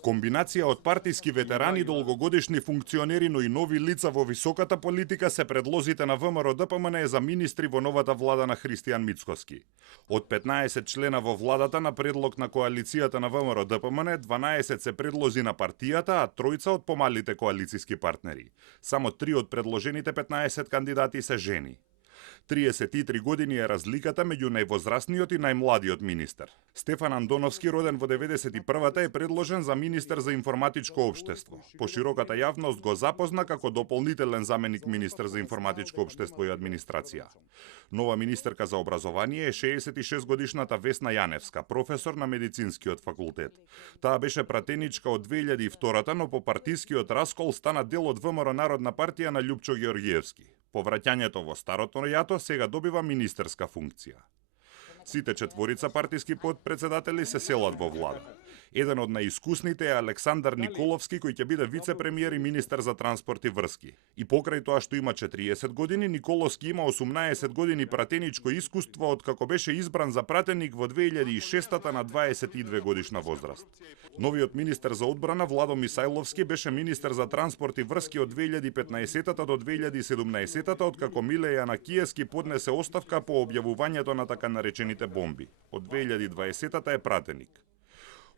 Комбинација од партиски ветерани, долгогодишни функционери, но и нови лица во високата политика се предлозите на ВМРО-ДПМН за министри во новата влада на Христијан Мицкоски. Од 15 члена во владата на предлог на коалицијата на ВМРО-ДПМН, 12 се предлози на партијата, а тројца од помалите коалициски партнери. Само 3 од предложените 15 кандидати се жени. 33 години е разликата меѓу највозрастниот и најмладиот министер. Стефан Андоновски, роден во 91-та, е предложен за министер за информатичко општество. Пошироката јавност го запозна како дополнителен заменик министер за информатичко општество и администрација. Нова министерка за образование е 66 годишната Весна Јаневска, професор на медицинскиот факултет. Таа беше пратеничка од 2002-та, но по партискиот раскол стана дел од ВМРО Народна партија на Љупчо Георгиевски. По враќањето во старото јато сега добива министерска функција. Сите четворица партиски подпредседатели се селат во влада. Еден од најискусните е Александар Николовски, кој ќе биде вице-премиер и министер за транспорт и врски. И покрај тоа што има 40 години, Николовски има 18 години пратеничко искуство од како беше избран за пратеник во 2006-та на 22 годишна возраст. Новиот министер за одбрана Владо Мисајловски беше министер за транспорт и врски од 2015-та до 2017-та, откако Миле Јанакиевски поднесе оставка по објавувањето на така наречените бомби. Од 2020-та е пратеник.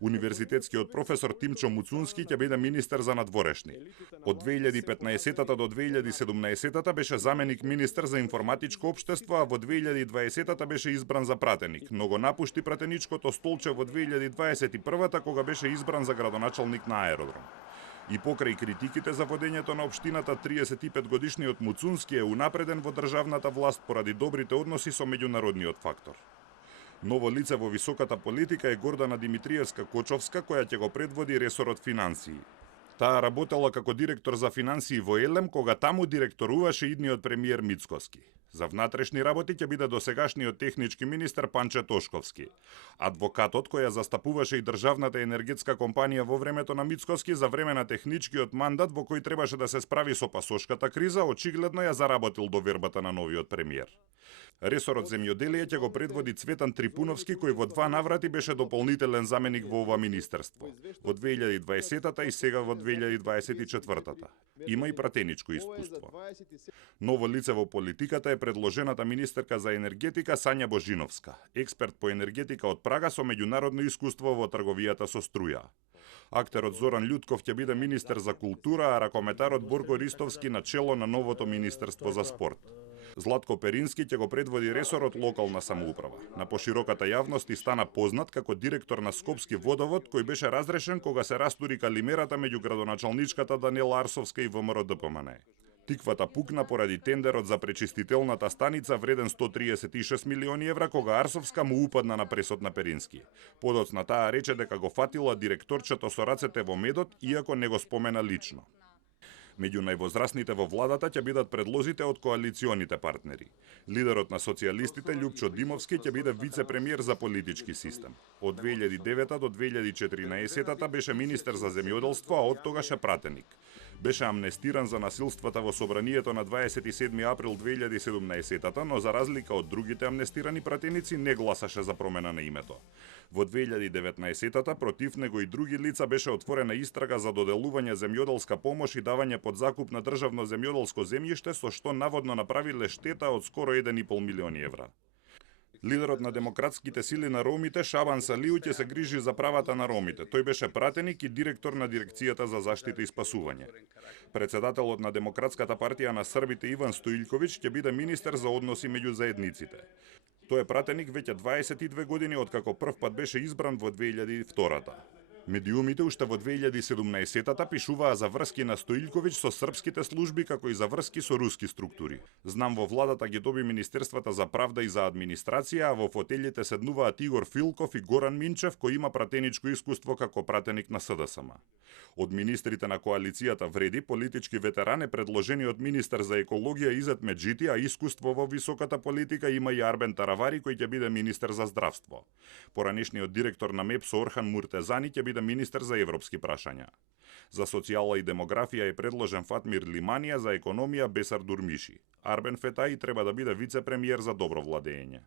Универзитетскиот професор Тимчо Муцунски ќе биде министер за надворешни. Од 2015-та до 2017-та беше заменик министер за информатичко општество, а во 2020-та беше избран за пратеник, но го напушти пратеничкото столче во 2021-та кога беше избран за градоначалник на аеродром. И покрај критиките за водењето на општината, 35 годишниот Муцунски е унапреден во државната власт поради добрите односи со меѓународниот фактор. Ново лице во високата политика е Гордана Димитриевска-Кочовска, која ќе го предводи ресорот финансии. Таа работела како директор за финансии во Елем, кога таму директоруваше идниот премиер Мицкоски. За внатрешни работи ќе биде досегашниот технички министер Панче Тошковски. Адвокатот, која застапуваше и државната енергетска компанија во времето на Мицкоски за време на техничкиот мандат во кој требаше да се справи со пасошката криза, очигледно ја заработил до вербата на новиот премиер. Ресорот земјоделие ќе го предводи Цветан Трипуновски, кој во 2 наврати беше дополнителен заменик во ова министерство. Во 2020-та и сега во 2024-та. Има и пратеничко искуство. Ново лице во политиката е предложената министерка за енергетика Сања Божиновска, експерт по енергетика од Прага со меѓународно искуство во трговијата со струја. Актерот Зоран Љутков ќе биде министер за култура, а ракометарот Борко Ристовски на чело на новото министерство за спорт. Златко Перински ќе го предводи ресорот локална самоуправа. На пошироката јавност и стана познат како директор на Скопски водовод, кој беше разрешен кога се растури калимерата меѓу градоначалничката Даниела Арсовска и ВМРО-ДПМН. Тиквата пукна поради тендерот за пречистителната станица вреден 136 милиони евра, кога Арсовска му упадна на пресот на Перински. Подоцна таа рече дека го фатила директорчето со рацете во медот, иако не го спомена лично. Меѓу највозрастните во владата ќе бидат предлозите од коалиционите партнери. Лидерот на социјалистите Љупчо Димовски ќе биде вице-премиер за политички систем. Од 2009 до 2014 беше министер за земјоделство, а од тогаш е пратеник. Беше амнестиран за насилствата во собранието на 27 април 2017, но за разлика од другите амнестирани пратеници не гласаше за промена на името. Во 2019 против него и други лица беше отворена истрага за доделување земјоделска помош и давање под закуп на државно земјоделско земјиште, со што наводно направиле штета од скоро 1,5 милиони евра. Лидерот на демократските сили на ромите Шабан Салиу ќе се грижи за правата на ромите. Тој беше пратеник и директор на дирекцијата за заштита и спасување. Председателот на Демократската партија на србите Иван Стоилковиќ ќе биде министер за односи меѓу заедниците. Тој е пратеник веќе 22 години откако прв пат беше избран во 2002-та. Медиумите уште во 2017-та пишуваа за врски на Стоилковиќ со српските служби, како и за врски со руски структури. Знам во владата ги доби Министерствата за правда и за администрација, а во фотелите седнуваат Игор Филков и Горан Минчев, кој има пратеничко искуство како пратеник на СДСМ. Од министрите на коалицијата Вреди, политички ветеран е предложениот министер за екологија Изет Меджити, а искуство во високата политика има и Арбен Таравари, кој ќе биде министер за здравство. Поранешниот директор на МЕПСО Орхан Муртезани ќе биде министер за европски прашања. За социјала и демографија е предложен Фатмир Лиманија, за економија Бесар Дурмиши. Арбен Фетаи треба да биде вице-премиер за добро владење.